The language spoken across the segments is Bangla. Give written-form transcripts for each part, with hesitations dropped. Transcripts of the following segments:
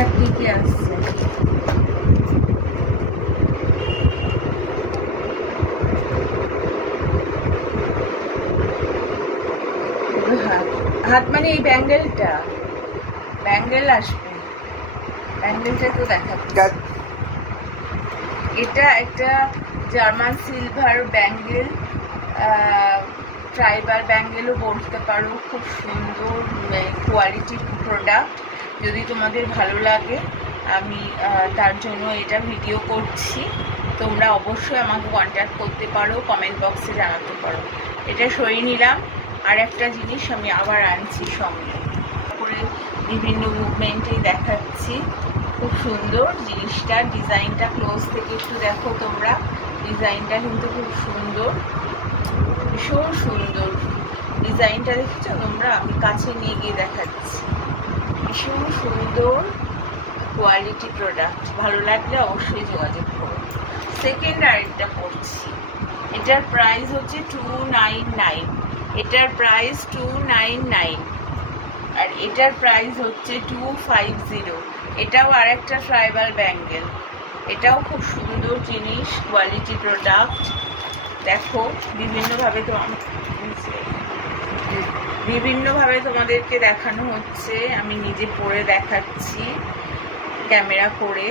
দেখ কি আসছে। হাত মানে এই ব্যাঙ্গেলটা, ব্যাঙ্গেল আসবে, ব্যাঙ্গেলটা তো দেখাচ্ছে। এটা একটা জার্মান সিলভার ব্যাঙ্গেল, ট্রাইবাল ব্যাঙ্গেলও বলতে পারো। খুব সুন্দর কোয়ালিটি প্রোডাক্ট। যদি তোমাদের ভালো লাগে আমি তার জন্য এটা ভিডিও করছি। তোমরা অবশ্যই আমাকে কন্ট্যাক্ট করতে পারো, কমেন্ট বক্সে জানাতে পারো। এটা সরিয়ে নিলাম। আর একটা জিনিস আমি আবার আনছি সঙ্গে করে, বিভিন্ন মুভমেন্টেই দেখাচ্ছি। খুব সুন্দর জিনিসটা, ডিজাইনটা ক্লোজ থেকে একটু দেখো তোমরা। ডিজাইনটা কিন্তু খুব সুন্দর, ভীষণ সুন্দর ডিজাইনটা, দেখেছো তোমরা? আমি কাছে নিয়ে গিয়ে দেখাচ্ছি। ভীষণ সুন্দর কোয়ালিটি প্রোডাক্ট। ভালো লাগলে অবশ্যই যোগাযোগ করো। সেকেন্ড আরেকটা পড়ছি। এটার প্রাইস হচ্ছে 299, এটার প্রাইস 299, আর এটার প্রাইস হচ্ছে 250। এটাও আরেকটা ট্রাইবাল ব্যাঙ্গেল। এটাও খুব সুন্দর জিনিস, কোয়ালিটি প্রোডাক্ট। দেখো বিভিন্নভাবে তোমাদেরকে দেখানো হচ্ছে। আমি নিজে পরে দেখাচ্ছি ক্যামেরা করে।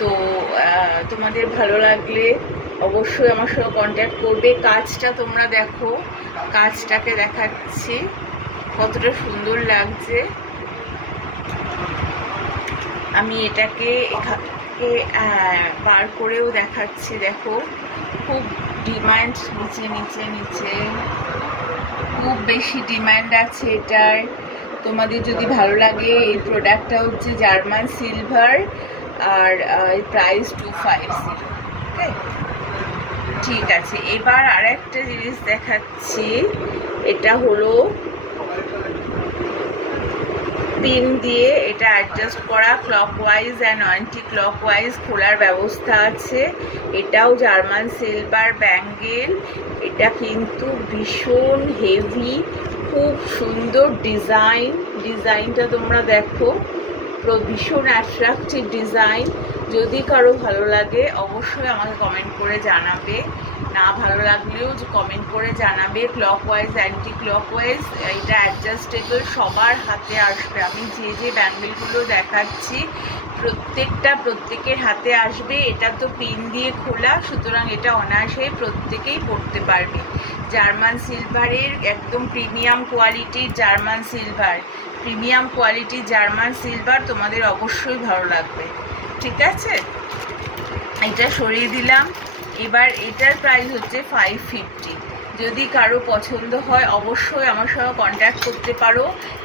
তো তোমাদের ভালো লাগলে অবশ্যই আমার সঙ্গে কন্ট্যাক্ট করবে। কাজটা তোমরা দেখো, কাজটাকে দেখাচ্ছি কতটা সুন্দর লাগছে। আমি এটাকে বার করেও দেখাচ্ছি। দেখো খুব ডিমান্ড, নিচে নিচে নিচে খুব বেশি ডিমান্ড আছে এটার। তোমাদের যদি ভালো লাগে, এই প্রোডাক্টটা হচ্ছে জার্মান সিলভার, আর প্রাইস 250। ওকে, ঠিক আছে। এবার আর একটা জিনিস দেখাচ্ছি। এটা হলো পিন দিয়ে এটা অ্যাডজাস্ট করা, ক্লকওয়াইজ অ্যান্ড অ্যান্টি ক্লকওয়াইজ খোলার ব্যবস্থা আছে। এটাও জার্মান সিলভার ব্যাঙ্গেল। এটা কিন্তু ভীষণ হেভি, খুব সুন্দর ডিজাইন। ডিজাইনটা তোমরা দেখো, ভীষণ অ্যাট্রাকটিভ ডিজাইন। যদি কারো ভালো লাগে অবশ্যই আমাকে কমেন্ট করে জানাবে, না ভালো লাগলেও কমেন্ট করে জানাবে। ক্লকওয়াইজ অ্যান্টি ক্লকওয়াইজ, এটা অ্যাডজাস্টেবল, সবার হাতে আসবে। আমি যে ব্যাঙ্গেলগুলো দেখাচ্ছি প্রত্যেকের হাতে আসবে। এটা তো পিন দিয়ে খোলা, সুতরাং এটা অনায়াসে প্রত্যেকেই পরতে পারবে। জার্মান সিলভারের একদম প্রিমিয়াম কোয়ালিটির জার্মান সিলভার, প্রিমিয়াম কোয়ালিটির জার্মান সিলভার তোমাদের অবশ্যই ভালো লাগবে। ঠিক আছে, এটা সরিয়ে দিলাম। এবার এটার প্রাইস হচ্ছে 550। যদি কারো পছন্দ হয় অবশ্যই আমার সঙ্গে কন্ট্যাক্ট করতে পারো।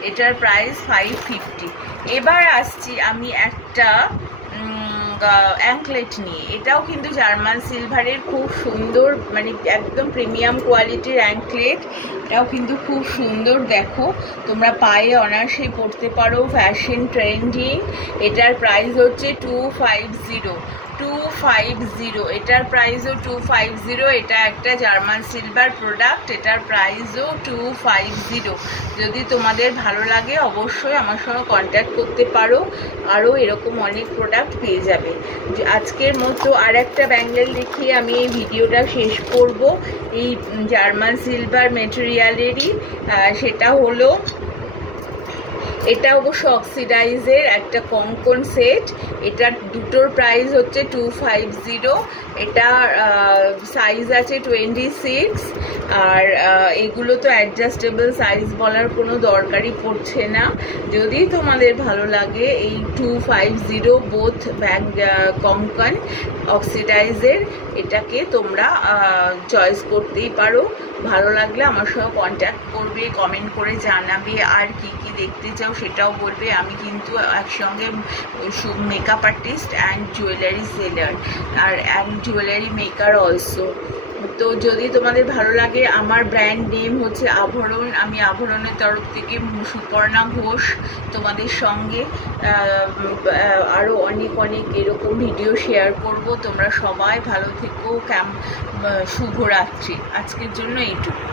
এটার প্রাইস 550। এবার আসছি আমি একটা অ্যাঙ্কলেট নিয়ে। এটাও কিন্তু জার্মান সিলভারের, খুব সুন্দর, মানে একদম প্রিমিয়াম কোয়ালিটির অ্যাঙ্কলেট। এটাও কিন্তু খুব সুন্দর। দেখো তোমরা পায়ে অনায়াসে পরতে পারো, ফ্যাশন ট্রেন্ডিং। এটার প্রাইস হচ্ছে 250। এটার প্রাইসও 250। এটা একটা জার্মান সিলভার প্রোডাক্ট। এটার প্রাইসও 250। যদি তোমাদের ভালো লাগে অবশ্যই আমার সঙ্গে কন্ট্যাক্ট করতে পারো, আরও এরকম অনেক প্রোডাক্ট পেয়ে যাবে। আজকের মতো আর একটা ব্যাঙ্গেল দেখিয়ে আমি এই ভিডিওটা শেষ করব। এই জার্মান সিলভার মেটেরিয়ালেরই, সেটা হলো এটা অবশ্য অক্সিডাইজের একটা কঙ্কন সেট। এটার দুটোর প্রাইস হচ্ছে 250। এটা সাইজ আছে 26, আর এগুলো তো অ্যাডজাস্টেবল সাইজ বলার কোনো দরকারই পড়ছে না। যদি তোমাদের ভালো লাগে এই 250 বোথ কঙ্কন অক্সিডাইজের, এটাকে তোমরা চয়েস করতেই পারো। ভালো লাগলে আমার সঙ্গে কন্ট্যাক্ট করবে, কমেন্ট করে জানাবে, আর কি কি দেখতে চাও সেটাও বলবে। আমি কিন্তু একসঙ্গে makeup artist and jewellery seller and jewellery maker also. তো যদি তোমাদের ভালো লাগে, আমার ব্র্যান্ড নেম হচ্ছে আভরণ। আমি আভরণের তরফ থেকে সুপর্ণা ঘোষ তোমাদের সঙ্গে আরও অনেক এরকম ভিডিও শেয়ার করব। তোমরা সবাই ভালো থেকো। শুভরাত্রি। আজকের জন্য এইটুকু।